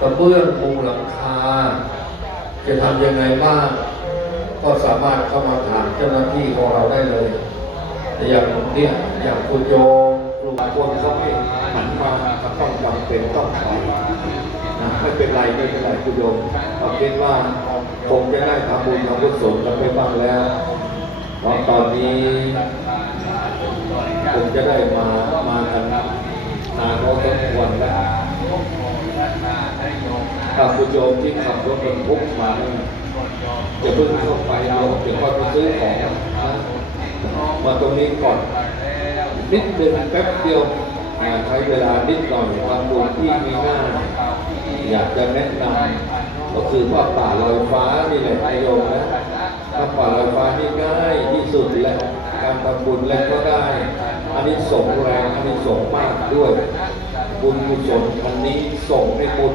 กระเบื้องมุงหลังคา จะทำยังไงบ้างก็สามารถเข้ามาถามเจ้าหน้าที่ของเราได้เลยแต่อย่างเนี้ยอย่างคุณโยมครูบาคนเขาไม่หันมาก็ต้องจำเป็นต้องไปนะไม่เป็นไรไม่เป็นไรคุณโยมเราคิดว่าคงจะได้ทำบุญทำกุศลกันไปบ้างแล้วเพราะตอนนี้คงจะได้มามากันนานพอสมควรแล้ว ถ้าคุณโยมที่ขับรถบรรทุกมาเนี่ยอย่าเพิ่งเข้าไปโยมเดี๋ยวค่อยไปซื้อของมาตรงนี้ก่อน นิดนึงแป๊บเดียวใช้เวลานิดหน่อยทำบุญที่มีหน้า อยากจะแนะนำก็คือว่าป่าลอยฟ้านี่แหละโยมนะถ้าป่าลอยฟ้านี่ง่ายที่สุดและการทำบุญแล้วก็ได้อันนี้สงแรงอันนี้สงมากด้วย บุญกุศลอันนี้ส่งให้บุญ